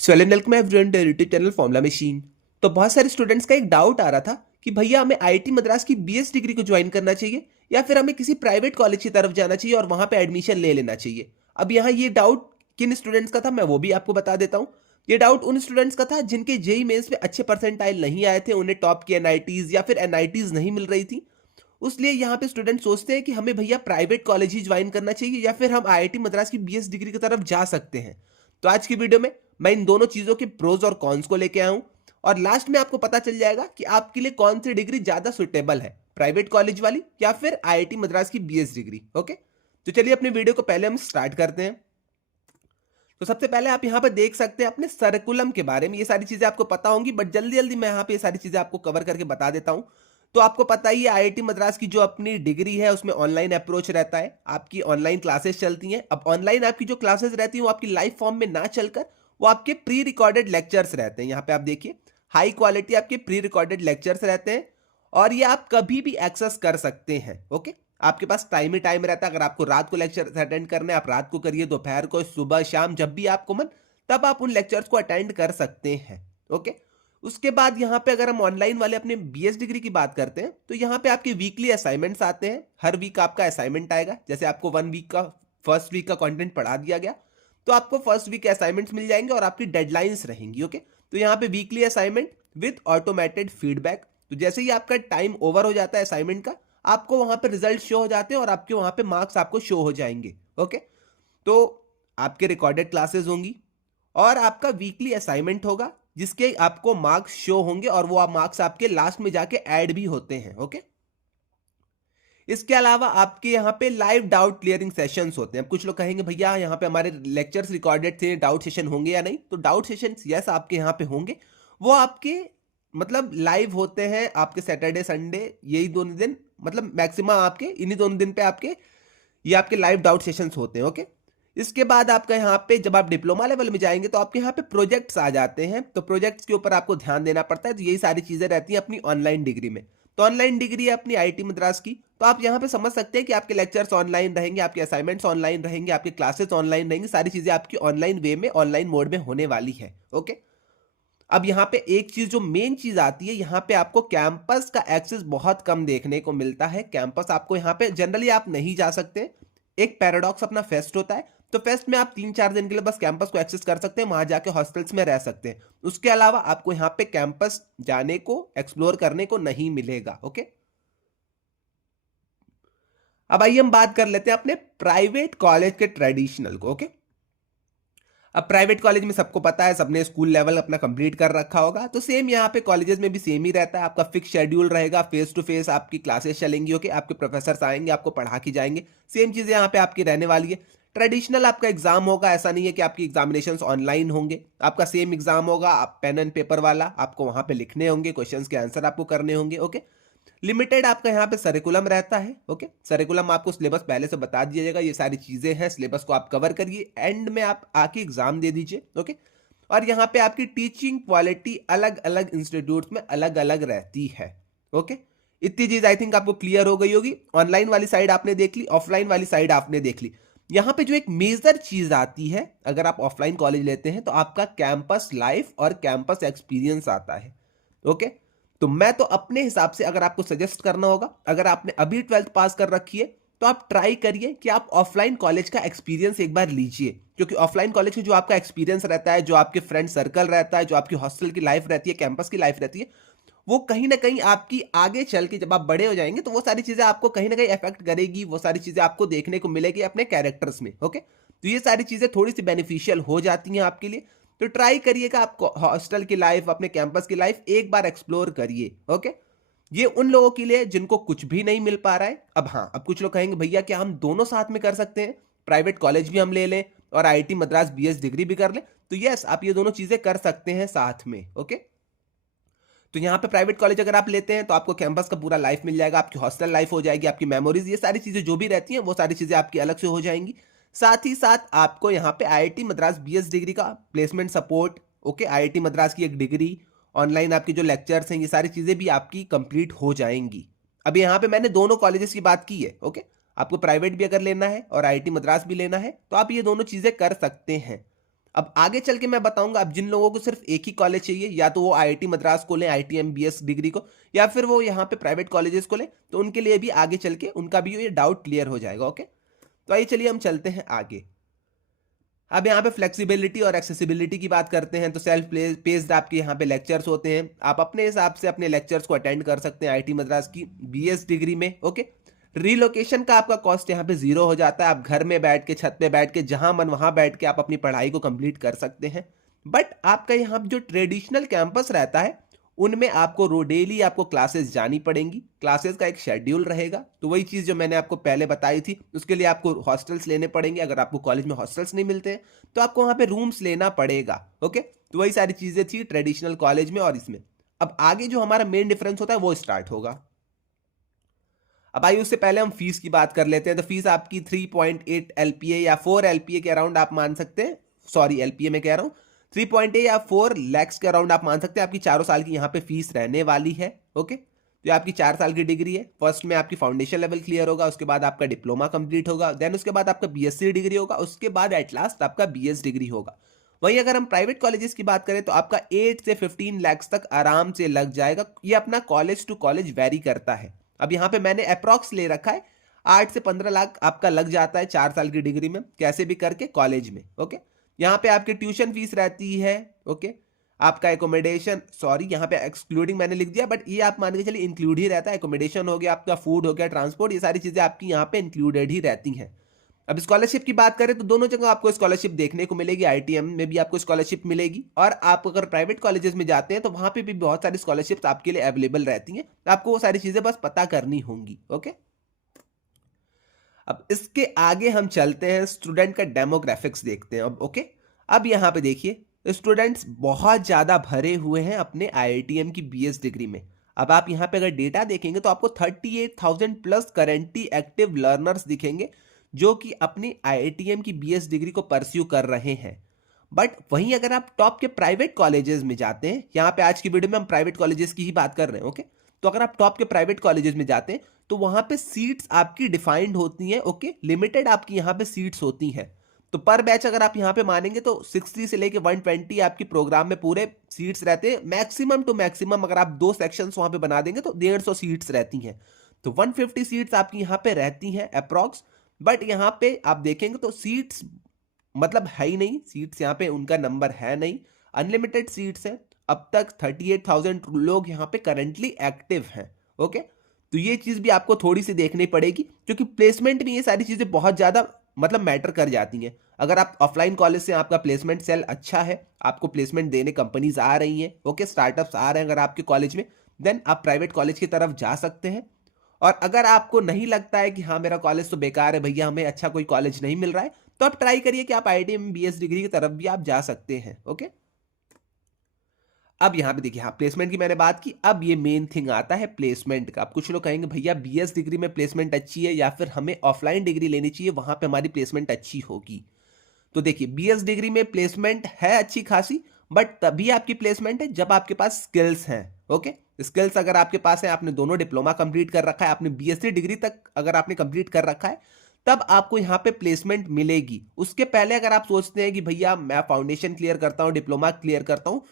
Welcome everyone to YouTube channel formula machine. तो बहुत सारे स्टूडेंट्स का एक डाउट आ रहा था कि भैया हमें आईआईटी मद्रास की बीएस डिग्री को ज्वाइन करना चाहिए या फिर हमें किसी प्राइवेट कॉलेज की तरफ जाना चाहिए और वहां पे एडमिशन ले लेना चाहिए। अब यहाँ ये डाउट किन स्टूडेंट्स का था मैं वो भी आपको बता देता हूँ। ये डाउट उन स्टूडेंट्स का था जिनके जेई मेंस में अच्छे परसेंटाइल नहीं आए थे, उन्हें टॉप की एनआईटीज या फिर एनआईटीज नहीं मिल रही थी। उसलिए यहाँ पे स्टूडेंट सोचते हैं कि हमें भैया प्राइवेट कॉलेज ही ज्वाइन करना चाहिए या फिर हम आईआईटी मद्रास की बीएस डिग्री की तरफ जा सकते हैं। तो आज की वीडियो में मैं इन दोनों चीजों के प्रोज और कॉन्स को लेके आया हूं और लास्ट में आपको पता चल जाएगा कि आपके लिए कौन सी डिग्री ज्यादा सुटेबल है, प्राइवेट कॉलेज वाली या फिर आईआईटी मद्रास की बीएस डिग्री। ओके, तो चलिए अपने वीडियो को पहले हम स्टार्ट करते हैं। तो सबसे पहले आप यहाँ पर देख सकते हैं अपने सर्कुलम के बारे में, ये सारी चीजें आपको पता होंगी बट जल्दी जल्दी मैं यहाँ पे ये सारी चीजें आपको कवर करके बता देता हूँ। तो आपको पता ही है आईआईटी मद्रास की जो अपनी डिग्री है उसमें ऑनलाइन अप्रोच रहता है, आपकी ऑनलाइन क्लासेस चलती हैं। अब ऑनलाइन आपकी जो क्लासेस रहती हैं वो आपकी लाइव फॉर्म में ना चलकर वो आपके प्री रिकॉर्डेड लेक्चर्स रहते हैं। यहाँ पे आप देखिए हाई क्वालिटी आपके प्री रिकॉर्डेड लेक्चर्स रहते हैं और ये आप कभी भी एक्सेस कर सकते हैं। ओके, आपके पास टाइम ही टाइम रहता है। अगर आपको रात को लेक्चर अटेंड करना है आप रात को करिए, दोपहर को, सुबह, शाम, जब भी आपको मन तब आप उन लेक्चर्स को अटेंड कर सकते हैं। ओके, उसके बाद यहाँ पे अगर हम ऑनलाइन वाले अपने बीएस डिग्री की बात करते हैं तो यहाँ पे आपके वीकली असाइनमेंट्स आते हैं। हर वीक आपका असाइनमेंट आएगा। जैसे आपको 1 वीक का फर्स्ट वीक का कंटेंट पढ़ा दिया गया तो आपको फर्स्ट वीक के असाइनमेंट्स मिल जाएंगे और आपकी डेडलाइंस रहेंगी। ओके, तो यहाँ पे weekly assignment with automated feedback. तो जैसे ही आपका टाइम ओवर हो जाता है असाइनमेंट का, आपको वहां पे रिजल्ट शो हो जाते हैं और आपके वहां पे मार्क्स आपको शो हो जाएंगे। ओके, तो आपके रिकॉर्डेड क्लासेस होंगी और आपका वीकली असाइनमेंट होगा जिसके आपको मार्क्स शो होंगे और वो मार्क्स आपके लास्ट में जाके ऐड भी होते हैं। ओके, इसके अलावा आपके यहाँ पे लाइव डाउट क्लियरिंग सेशंस होते हैं। अब कुछ लोग कहेंगे भैया यहाँ पे हमारे लेक्चर्स रिकॉर्डेड थे, डाउट सेशन होंगे या नहीं? तो डाउट सेशंस यस आपके यहाँ पे होंगे। वो आपके मतलब लाइव होते हैं आपके सैटरडे संडे, यही दोनों दिन, मतलब मैक्सिमम आपके इन्हीं दोनों दिन पे आपके ये आपके लाइव डाउट सेशंस होते हैं। ओके, इसके बाद आपका यहाँ पे जब आप डिप्लोमा लेवल में जाएंगे तो आपके यहाँ पे प्रोजेक्ट्स आ जाते हैं। तो प्रोजेक्ट्स के ऊपर आपको ध्यान देना पड़ता है। तो यही सारी चीजें रहती हैं अपनी ऑनलाइन डिग्री में। तो ऑनलाइन डिग्री है अपनी आईआईटी मद्रास की, तो आप यहाँ पे समझ सकते हैं कि आपके लेक्चर्स ऑनलाइन रहेंगे, आपके असाइनमेंट्स ऑनलाइन रहेंगे, आपके क्लासेस ऑनलाइन रहेंगे, सारी चीजें आपकी ऑनलाइन वे में, ऑनलाइन मोड में होने वाली है। ओके, अब यहाँ पे एक चीज जो मेन चीज आती है, यहाँ पे आपको कैंपस का एक्सेस बहुत कम देखने को मिलता है। कैंपस आपको यहाँ पे जनरली आप नहीं जा सकते। एक पैराडॉक्स अपना फेस्ट होता है, तो फेस्ट में आप 3-4 दिन के लिए बस कैंपस को एक्सेस कर सकते हैं, वहां जाके हॉस्टल्स में रह सकते हैं। उसके अलावा आपको यहाँ पे कैंपस जाने को, एक्सप्लोर करने को नहीं मिलेगा। ओके, अब आइए हम बात कर लेते हैं अपने प्राइवेट कॉलेज के ट्रेडिशनल को। ओके, अब प्राइवेट कॉलेज में सबको पता है, सबने स्कूल लेवल अपना कंप्लीट कर रखा होगा, तो सेम यहाँ पे कॉलेजेस में भी सेम ही रहता है। आपका फिक्स शेड्यूल रहेगा, फेस टू फेस आपकी क्लासेस चलेंगी। ओके, आपके प्रोफेसर आएंगे, आपको पढ़ा के जाएंगे। सेम चीजें यहाँ पे आपकी रहने वाली है। ट्रेडिशनल आपका एग्जाम होगा, ऐसा नहीं है कि आपकी एग्जामिनेशन ऑनलाइन होंगे। आपका सेम एग्जाम होगा, आप पेन एंड पेपर वाला, आपको वहां पे लिखने होंगे, क्वेश्चंस के आंसर आपको करने होंगे। ओके, लिमिटेड आपका यहाँ पे सरिकुलम रहता है। ओके, सरिकुलम आपको सिलेबस पहले से बता दिया जाएगा, ये सारी चीजें हैं, सिलेबस को आप कवर करिए, एंड में आप आके एग्जाम दे दीजिए। ओके, और यहाँ पे आपकी टीचिंग क्वालिटी अलग अलग इंस्टीट्यूट में अलग अलग रहती है। ओके, इतनी चीज आई थिंक आपको क्लियर हो गई होगी। ऑनलाइन वाली साइड आपने देख ली, ऑफलाइन वाली साइड आपने देख ली। यहाँ पे जो एक मेजर चीज आती है, अगर आप ऑफलाइन कॉलेज लेते हैं तो आपका कैंपस लाइफ और कैंपस एक्सपीरियंस आता है। ओके, तो मैं तो अपने हिसाब से अगर आपको सजेस्ट करना होगा, अगर आपने अभी 12th पास कर रखी है तो आप ट्राई करिए कि आप ऑफलाइन कॉलेज का एक्सपीरियंस एक बार लीजिए। क्योंकि ऑफलाइन कॉलेज का जो आपका एक्सपीरियंस रहता है, जो आपके फ्रेंड सर्कल रहता है, जो आपकी हॉस्टल की लाइफ रहती है, कैंपस की लाइफ रहती है, वो कहीं ना कहीं आपकी आगे चल के जब आप बड़े हो जाएंगे तो वो सारी चीजें आपको कहीं ना कहीं अफेक्ट करेगी। वो सारी चीजें आपको देखने को मिलेगी अपने कैरेक्टर्स में। ओके, तो ये सारी चीजें थोड़ी सी बेनिफिशियल हो जाती हैं आपके लिए। तो ट्राई करिएगा, आपको हॉस्टल की लाइफ, अपने कैंपस की लाइफ एक बार एक्सप्लोर करिए। ओके, ये उन लोगों के लिए जिनको कुछ भी नहीं मिल पा रहा है। अब हाँ, अब कुछ लोग कहेंगे भैया क्या हम दोनों साथ में कर सकते हैं, प्राइवेट कॉलेज भी हम ले लें और आईआईटी मद्रास बीएस डिग्री भी कर लें? तो यस, आप ये दोनों चीजें कर सकते हैं साथ में। ओके, तो यहाँ पे प्राइवेट कॉलेज अगर आप लेते हैं तो आपको कैंपस का पूरा लाइफ मिल जाएगा, आपकी हॉस्टल लाइफ हो जाएगी, आपकी मेमोरीज, ये सारी चीजें जो भी रहती हैं वो सारी चीजें आपकी अलग से हो जाएंगी। साथ ही साथ आपको यहाँ पे आईआईटी मद्रास बीएस डिग्री का placement support, okay, IIT Madras की एक डिग्री, ऑनलाइन आपके जो लेक्चर्स हैं, ये सारी चीजें भी आपकी कंप्लीट हो जाएंगी। अब यहाँ पे मैंने दोनों कॉलेजेस की बात की है। ओके, आपको प्राइवेट भी अगर लेना है और आईआईटी मद्रास भी लेना है तो आप ये दोनों चीजें कर सकते हैं। अब आगे चल के मैं बताऊंगा, अब जिन लोगों को सिर्फ एक ही कॉलेज चाहिए, या तो वो आईआईटी मद्रास को लें आईटीएम बीएस डिग्री को, या फिर वो यहाँ पे प्राइवेट कॉलेजेस को लें, तो उनके लिए भी आगे चल के उनका भी ये डाउट क्लियर हो जाएगा। ओके, तो आइए चलिए हम चलते हैं आगे। अब यहाँ पे फ्लेक्सिबिलिटी और एक्सेसिबिलिटी की बात करते हैं, तो सेल्फ पेस्ड आपके यहाँ पे लेक्चर्स होते हैं, आप अपने हिसाब से अपने लेक्चर्स को अटेंड कर सकते हैं आईआईटी मद्रास की बीएस डिग्री में। ओके, रीलोकेशन का आपका कॉस्ट यहाँ पे जीरो हो जाता है, आप घर में बैठ के, छत पे बैठ के, जहां मन वहां बैठ के आप अपनी पढ़ाई को कंप्लीट कर सकते हैं। बट आपका यहाँ जो ट्रेडिशनल कैंपस रहता है उनमें आपको डेली आपको क्लासेस जानी पड़ेंगी, क्लासेस का एक शेड्यूल रहेगा। तो वही चीज़ जो मैंने आपको पहले बताई थी, उसके लिए आपको हॉस्टल्स लेने पड़ेंगे, अगर आपको कॉलेज में हॉस्टल्स नहीं मिलते हैं तो आपको वहाँ पे रूम्स लेना पड़ेगा। ओके, तो वही सारी चीज़ें थी ट्रेडिशनल कॉलेज में और इसमें। अब आगे जो हमारा मेन डिफरेंस होता है वो स्टार्ट होगा। अब आइए उससे पहले हम फीस की बात कर लेते हैं। तो फीस आपकी 3.8 एलपीए या 4 एलपीए के अराउंड आप मान सकते हैं, सॉरी एलपीए में कह रहा हूँ, 3.8 या 4 लैक्स के अराउंड आप मान सकते हैं आपकी चारों साल की यहाँ पे फीस रहने वाली है। ओके, तो ये आपकी 4 साल की डिग्री है। फर्स्ट में आपकी फाउंडेशन लेवल क्लियर होगा, उसके बाद आपका डिप्लोमा कंप्लीट होगा, देन उसके बाद आपका बीएससी डिग्री होगा, उसके बाद एट लास्ट आपका बीएस डिग्री होगा। वहीं अगर हम प्राइवेट कॉलेजेस की बात करें तो आपका 8 से 15 लैक्स तक आराम से लग जाएगा। ये अपना कॉलेज टू कॉलेज वेरी करता है। अब यहाँ पे मैंने अप्रॉक्स ले रखा है, 8 से 15 लाख आपका लग जाता है 4 साल की डिग्री में, कैसे भी करके कॉलेज में। ओके, यहाँ पे आपकी ट्यूशन फीस रहती है। ओके, आपका एकोमोडेशन, सॉरी यहाँ पे एक्सक्लूडिंग मैंने लिख दिया, बट ये आप मान के चलिए इंक्लूड ही रहता है। एकोमोडेशन हो गया, आपका फूड हो गया, ट्रांसपोर्ट, ये सारी चीजें आपकी यहाँ पे इंक्लूडेड ही रहती हैं। अब स्कॉलरशिप की बात करें तो दोनों जगह आपको स्कॉलरशिप देखने को मिलेगी, आईटीएम में भी आपको स्कॉलरशिप मिलेगी, और आप अगर प्राइवेट कॉलेजेस में जाते हैं तो वहां पे भी बहुत सारी स्कॉलरशिप्स आपके लिए अवेलेबल रहती हैं। आपको वो सारी चीजें बस पता करनी होंगी। ओके, अब इसके आगे हम चलते हैं, स्टूडेंट का डेमोग्राफिक्स देखते हैं। अब ओके, अब यहाँ पे देखिए स्टूडेंट्स बहुत ज्यादा भरे हुए हैं अपने आईआईटीएम की बीएस डिग्री में। अब आप यहाँ पे अगर डेटा देखेंगे तो आपको 38,000 प्लस करेंटली एक्टिव लर्नर्स दिखेंगे जो कि अपनी आईआईटीएम की बीएस डिग्री को परस्यू कर रहे हैं। बट वहीं अगर आप टॉप के प्राइवेट कॉलेजेस में जाते हैं, यहाँ पे आज की वीडियो में हम प्राइवेट कॉलेजेस की ही बात कर रहे हैं। ओके, तो अगर आप टॉप के प्राइवेट कॉलेजेस में जाते हैं तो वहां पे सीट्स आपकी डिफाइंड होती हैं। ओके, लिमिटेड आपकी यहाँ पे सीट्स होती हैं। तो पर बैच अगर आप यहाँ पे मानेंगे तो 60 से लेके 120 आपकी प्रोग्राम में पूरे सीट्स रहते हैं। मैक्सिमम टू मैक्सिमम अगर आप 2 सेक्शंस वहां पे बना देंगे तो 150 सीट्स रहती हैं। तो 150 सीट्स आपकी यहाँ पे रहती हैं अप्रॉक्स। बट यहाँ पे आप देखेंगे तो सीट्स मतलब है ही नहीं, सीट्स यहाँ पे उनका नंबर है नहीं, अनलिमिटेड सीट्स हैं। अब तक 38,000 लोग यहाँ पे करंटली एक्टिव हैं। ओके, तो ये चीज भी आपको थोड़ी सी देखनी पड़ेगी, क्योंकि प्लेसमेंट में ये सारी चीजें बहुत ज्यादा मतलब मैटर कर जाती हैं। अगर आप ऑफलाइन कॉलेज से, आपका प्लेसमेंट सेल अच्छा है, आपको प्लेसमेंट देने कंपनीज आ रही हैं, ओके, स्टार्टअप्स आ रहे हैं अगर आपके कॉलेज में, देन आप प्राइवेट कॉलेज की तरफ जा सकते हैं। और अगर आपको नहीं लगता है कि हाँ मेरा कॉलेज तो बेकार है भैया, हमें अच्छा कोई कॉलेज नहीं मिल रहा है, तो आप ट्राई करिए कि आप आईआईटी में बीएस डिग्री की तरफ भी आप जा सकते हैं। ओके, अब यहां पे देखिए, हाँ प्लेसमेंट की मैंने बात की, अब ये मेन थिंग आता है प्लेसमेंट का। अब कुछ लोग कहेंगे भैया बीएस डिग्री में प्लेसमेंट अच्छी है या फिर हमें ऑफलाइन डिग्री लेनी चाहिए, वहां पे हमारी प्लेसमेंट अच्छी होगी। तो देखिए बीएस डिग्री में प्लेसमेंट है अच्छी खासी, बट तभी आपकी प्लेसमेंट है जब आपके पास स्किल्स हैं। ओके, स्किल्स अगर आपके पास है, आपने दोनों डिप्लोमा कंप्लीट कर रखा है, आपने बीएससी डिग्री तक अगर आपने कंप्लीट कर रखा है, तब आपको यहाँ पे प्लेसमेंट मिलेगी। उसके पहले अगर आप सोचते हैं कि भैया मैं फाउंडेशन क्लियर करता हूँ, डिप्लोमा क्लियर करता हूँ,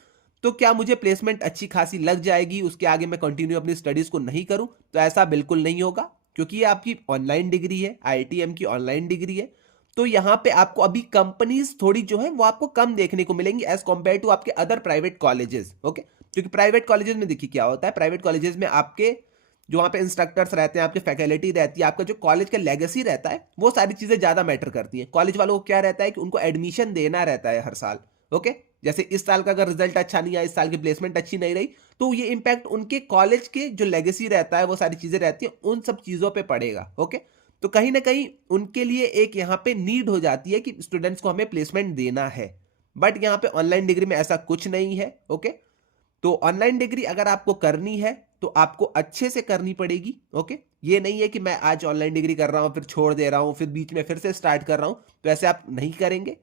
तो क्या मुझे प्लेसमेंट अच्छी खासी लग जाएगी, उसके आगे मैं कंटिन्यू अपनी स्टडीज को नहीं करूं, तो ऐसा बिल्कुल नहीं होगा, क्योंकि ये आपकी ऑनलाइन डिग्री है, आईआईटीएम की ऑनलाइन डिग्री है। तो यहाँ पे आपको अभी कंपनीज थोड़ी जो है वो आपको कम देखने को मिलेंगी एज कॉम्पेयर टू आपके अदर प्राइवेट कॉलेजेस। ओके, क्योंकि प्राइवेट कॉलेजेस में देखिए क्या होता है, प्राइवेट कॉलेजेस में आपके जो वहाँ पे इंस्ट्रक्टर्स रहते हैं, आपकी फैकल्टी रहती है, आपका जो कॉलेज का लेगेसी रहता है, वो सारी चीजें ज्यादा मैटर करती हैं। कॉलेज वालों को क्या रहता है कि उनको एडमिशन देना रहता है हर साल। ओके, जैसे इस साल का अगर रिजल्ट अच्छा नहीं आया, इस साल की प्लेसमेंट अच्छी नहीं रही, तो ये इंपैक्ट उनके कॉलेज के जो लेगेसी रहता है, वो सारी चीजें रहती है, उन सब चीजों पे पड़ेगा। ओके, तो कहीं ना कहीं उनके लिए एक यहाँ पे नीड हो जाती है कि स्टूडेंट्स को हमें प्लेसमेंट देना है। बट यहाँ पे ऑनलाइन डिग्री में ऐसा कुछ नहीं है। ओके, तो ऑनलाइन डिग्री अगर आपको करनी है तो आपको अच्छे से करनी पड़ेगी। ओके, ये नहीं है कि मैं आज ऑनलाइन डिग्री कर रहा हूं फिर छोड़ दे रहा हूं फिर बीच में फिर से स्टार्ट कर रहा हूं, तो ऐसे आप नहीं करेंगे,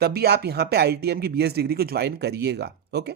तभी आप यहाँ पे आईआईटीएम की बीएस डिग्री को ज्वाइन करिएगा। ओके,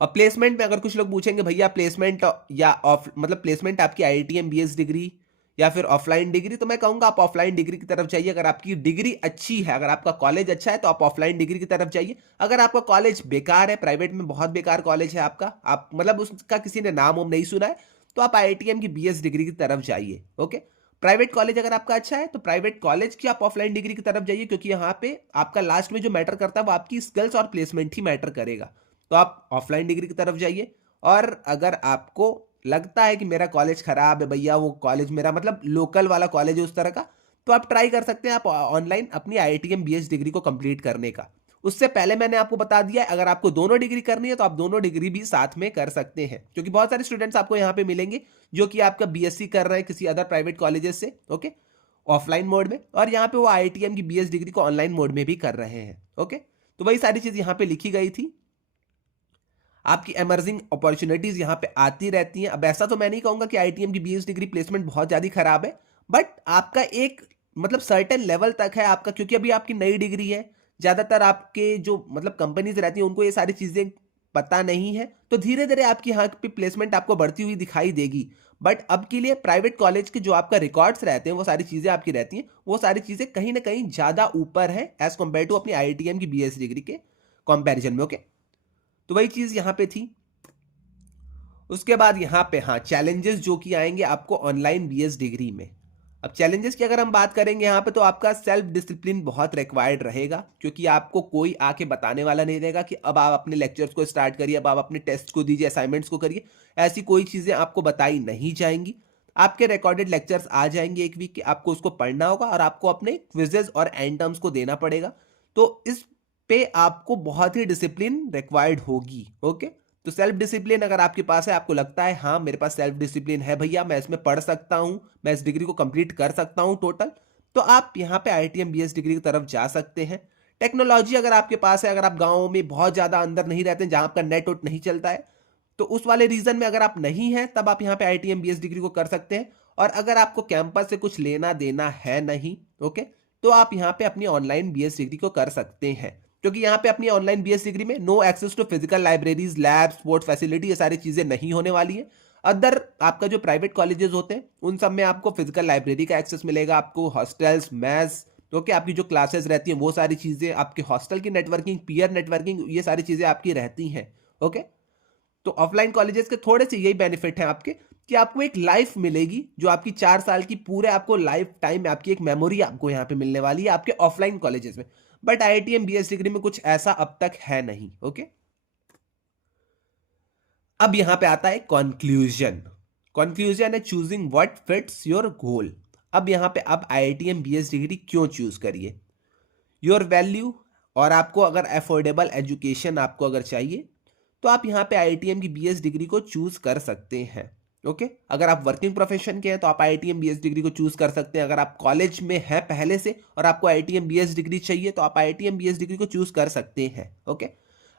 और प्लेसमेंट में अगर कुछ लोग पूछेंगे भैया प्लेसमेंट या ऑफ मतलब प्लेसमेंट आपकी आईआईटीएम बीएस डिग्री या फिर ऑफलाइन डिग्री, तो मैं कहूंगा आप ऑफलाइन डिग्री की तरफ जाइए। अगर आपकी डिग्री अच्छी है, अगर आपका कॉलेज अच्छा है, तो आप ऑफलाइन डिग्री की तरफ जाइए। अगर आपका कॉलेज बेकार है, प्राइवेट में बहुत बेकार कॉलेज है आपका, आप मतलब उसका किसी ने नाम वाम नहीं सुना है, तो आप आईआईटीएम की बीएस डिग्री की तरफ जाइए। ओके, प्राइवेट कॉलेज अगर आपका अच्छा है तो प्राइवेट कॉलेज की आप ऑफलाइन डिग्री की तरफ जाइए, क्योंकि यहाँ पे आपका लास्ट में जो मैटर करता है वो आपकी स्किल्स और प्लेसमेंट ही मैटर करेगा। तो आप ऑफलाइन डिग्री की तरफ जाइए। और अगर आपको लगता है कि मेरा कॉलेज खराब है भैया, वो कॉलेज मेरा मतलब लोकल वाला कॉलेज है उस तरह का, तो आप ट्राई कर सकते हैं आप ऑनलाइन अपनी आईआईटीएम बीएस डिग्री को कंप्लीट करने का। उससे पहले मैंने आपको बता दिया है, अगर आपको दोनों डिग्री करनी है तो आप दोनों डिग्री भी साथ में कर सकते हैं, क्योंकि बहुत सारे स्टूडेंट्स आपको यहाँ पे मिलेंगे जो कि आपका बीएससी कर रहे हैं किसी अदर प्राइवेट कॉलेजेस से, ओके, ऑफलाइन मोड में, और यहाँ पे वो आईआईटीएम की बीएस डिग्री को ऑनलाइन मोड में भी कर रहे हैं। ओके, तो वही सारी चीज यहाँ पे लिखी गई थी। आपकी एमर्जिंग अपॉर्चुनिटीज यहाँ पे आती रहती हैं। अब ऐसा तो मैं नहीं कहूंगा कि आईआईटीएम की बीएस डिग्री प्लेसमेंट बहुत ज्यादा खराब है, बट आपका एक मतलब सर्टेन लेवल तक है आपका, क्योंकि अभी आपकी नई डिग्री है। ज्यादातर आपके जो मतलब कंपनीज रहती हैं उनको ये सारी चीजें पता नहीं है, तो धीरे धीरे आपकी यहाँ पे प्लेसमेंट आपको बढ़ती हुई दिखाई देगी। बट अब के लिए प्राइवेट कॉलेज के जो आपका रिकॉर्ड्स रहते हैं, वो सारी चीजें आपकी रहती हैं, वो सारी चीजें कहीं ना कहीं ज्यादा ऊपर है एज कम्पेयर टू अपनी आईआईटीएम की बीएस डिग्री के कंपैरिजन में। ओके, तो वही चीज यहाँ पे थी। उसके बाद यहाँ पे हाँ चैलेंजेस जो कि आएंगे आपको ऑनलाइन बीएस डिग्री में। अब चैलेंजेस की अगर हम बात करेंगे यहाँ पे, तो आपका सेल्फ डिसिप्लिन बहुत रिक्वायर्ड रहेगा, क्योंकि आपको कोई आके बताने वाला नहीं रहेगा कि अब आप अपने लेक्चर्स को स्टार्ट करिए, अब आप अपने टेस्ट को दीजिए, असाइनमेंट्स को करिए। ऐसी कोई चीज़ें आपको बताई नहीं जाएंगी। आपके रिकॉर्डेड लेक्चर्स आ जाएंगे एक वीक के, आपको उसको पढ़ना होगा और आपको अपने क्विजेज और एंड टर्म्स को देना पड़ेगा। तो इस पे आपको बहुत ही डिसिप्लिन रिक्वायर्ड होगी। ओके, तो सेल्फ डिसिप्लिन अगर आपके पास है, आपको लगता है हाँ मेरे पास सेल्फ डिसिप्लिन है भैया, मैं इसमें पढ़ सकता हूँ, मैं इस डिग्री को कंप्लीट कर सकता हूँ टोटल, तो आप यहाँ पे आईआईटीएम बीएस डिग्री की तरफ जा सकते हैं। टेक्नोलॉजी अगर आपके पास है, अगर आप गाँव में बहुत ज़्यादा अंदर नहीं रहते, जहाँ आपका नेट वोट नहीं चलता है, तो उस वाले रीजन में अगर आप नहीं है, तब आप यहाँ पे आईआईटीएम बीएस डिग्री को कर सकते हैं। और अगर आपको कैंपस से कुछ लेना देना है नहीं, ओके, तो आप यहाँ पे अपनी ऑनलाइन बीएस डिग्री को कर सकते हैं, क्योंकि यहाँ पे अपनी ऑनलाइन बीएस डिग्री में no access to physical libraries, lab, sports facility, ये सारी चीजें नहीं होने वाली है। अदर आपका जो प्राइवेट कॉलेजेस होते हैं उन सब में आपको फिजिकल लाइब्रेरी का एक्सेस मिलेगा, आपको हॉस्टल्स, मैस, ओके, आपकी जो क्लासेस रहती हैं वो सारी चीजें, आपके हॉस्टल की नेटवर्किंग, पीयर नेटवर्किंग, ये सारी चीजें आपकी रहती हैं। ओके, तो ऑफलाइन कॉलेजेस के थोड़े से यही बेनिफिट है आपके, कि आपको एक लाइफ मिलेगी जो आपकी 4 साल की पूरे आपको लाइफ टाइम आपकी एक मेमोरी आपको यहाँ पे मिलने वाली है आपके ऑफलाइन कॉलेजेस में। बट आईआईटीएम बीएस डिग्री में कुछ ऐसा अब तक है नहीं। ओके, अब यहां पे आता है कंक्लूजन। कंक्लूजन है choosing what fits your goal. अब यहां पे आप आईआईटीएम बीएस डिग्री क्यों चूज करिए? योर वैल्यू, और आपको अगर अफोर्डेबल एजुकेशन आपको अगर चाहिए, तो आप यहाँ पे आईआईटीएम की बीएस डिग्री को चूज कर सकते हैं। ओके, अगर आप वर्किंग प्रोफेशन के हैं तो आप आईआईटीएम बीएस डिग्री को चूज कर सकते हैं। अगर आप कॉलेज में हैं पहले से और आपको आईआईटीएम बीएस डिग्री चाहिए, तो आप आईआईटीएम बीएस डिग्री को चूज कर सकते हैं। ओके,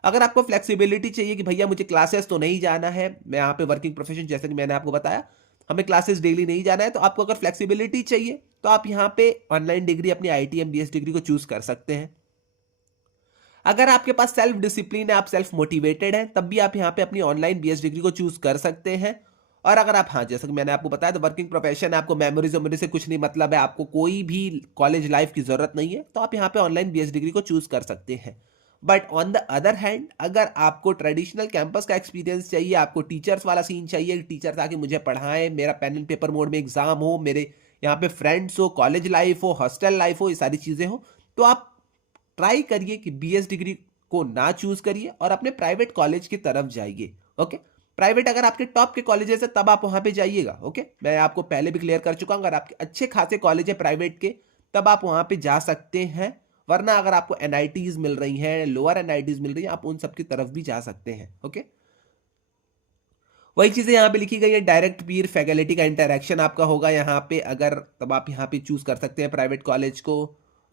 अगर आपको फ्लेक्सिबिलिटी चाहिए कि भैया मुझे क्लासेस तो नहीं जाना है, मैं यहाँ पे वर्किंग प्रोफेशन जैसे कि मैंने आपको बताया, हमें क्लासेस डेली नहीं जाना है, तो आपको अगर फ्लेक्सिबिलिटी चाहिए तो आप यहाँ पे ऑनलाइन डिग्री अपनी आईआईटीएम बीएस डिग्री को चूज कर सकते हैं। अगर आपके पास सेल्फ डिसिप्लिन है, आप सेल्फ मोटिवेटेड हैं, तब भी आप यहाँ पे अपनी ऑनलाइन बीएस डिग्री को चूज कर सकते हैं। और अगर आप, हाँ जैसा कि मैंने आपको बताया, तो वर्किंग प्रोफेशन है, आपको मेमोरीज वेमोरी से कुछ नहीं मतलब है, आपको कोई भी कॉलेज लाइफ की जरूरत नहीं है, तो आप यहाँ पे ऑनलाइन बीएस डिग्री को चूज कर सकते हैं। But on the other hand, अगर आपको ट्रेडिशनल कैंपस का एक्सपीरियंस चाहिए, आपको टीचर्स वाला सीन चाहिए, टीचर्स आके मुझे पढ़ाएं, मेरा पेन एंड पेपर मोड में एग्जाम हो, मेरे यहाँ पे फ्रेंड्स हो, कॉलेज लाइफ हो, हॉस्टल लाइफ हो, ये सारी चीजें हो, तो आप ट्राई करिए कि बीएस डिग्री को ना चूज करिए और अपने प्राइवेट कॉलेज की तरफ जाइए। ओके, प्राइवेट अगर आपके टॉप के कॉलेजेस है तब आप वहां पे जाइएगा। ओके, मैं आपको पहले भी क्लियर कर चुका हूं, अगर आपके अच्छे खासे कॉलेज है प्राइवेट के, तब आप वहां पे जा सकते हैं। वरना अगर आपको एनआईटीज मिल रही हैं, लोअर एनआईटीज मिल रही हैं, आप उन सब की तरफ भी जा सकते हैं। ओके, वही चीजें यहाँ पे लिखी गई है, डायरेक्ट पीर फैकल्टी का इंटरेक्शन आपका होगा यहाँ पे, अगर तब आप यहाँ पे चूज कर सकते हैं प्राइवेट कॉलेज को।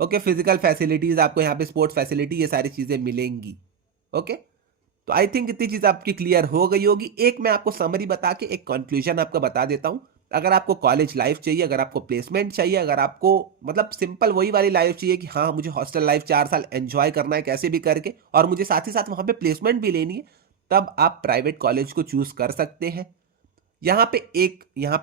ओके, फिजिकल फैसिलिटीज आपको यहाँ पे, स्पोर्ट्स फैसिलिटी, ये सारी चीजें मिलेंगी। ओके, तो आई थिंक इतनी चीज आपकी क्लियर हो गई होगी। एक मैं आपको समरी बता के एक कंक्लूजन आपका बता देता हूं। अगर आपको कॉलेज लाइफ चाहिए, अगर आपको प्लेसमेंट चाहिए, अगर आपको मतलब सिंपल वही वाली लाइफ चाहिए कि हाँ मुझे हॉस्टल लाइफ 4 साल एंजॉय करना है कैसे भी करके, और मुझे साथ ही साथ वहां पे प्लेसमेंट भी लेनी है, तब आप प्राइवेट कॉलेज को चूज कर सकते हैं। यहाँ पे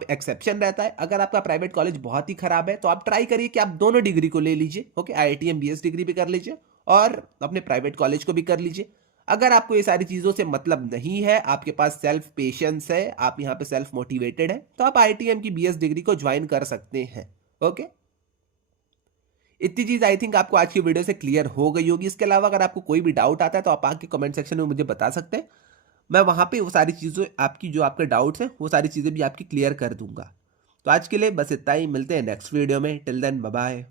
एक्सेप्शन रहता है। अगर आपका प्राइवेट कॉलेज बहुत ही खराब है तो आप ट्राई करिए कि आप दोनों डिग्री को ले लीजिए। ओके, आईआईटी बीएस डिग्री भी कर लीजिए और अपने प्राइवेट कॉलेज को भी कर लीजिए। अगर आपको ये सारी चीज़ों से मतलब नहीं है, आपके पास सेल्फ पेशेंस है, आप यहाँ पे सेल्फ मोटिवेटेड है, तो आप आईआईटीएम की बीएस डिग्री को ज्वाइन कर सकते हैं। ओके, इतनी चीज़ आई थिंक आपको आज की वीडियो से क्लियर हो गई होगी। इसके अलावा अगर आपको कोई भी डाउट आता है तो आप आके कमेंट सेक्शन में मुझे बता सकते हैं। मैं वहाँ पे वो सारी चीज़ें आपकी जो आपके डाउट्स हैं वो सारी चीज़ें भी आपकी क्लियर कर दूंगा। तो आज के लिए बस इतना ही, मिलते हैं नेक्स्ट वीडियो में। Till then bye bye.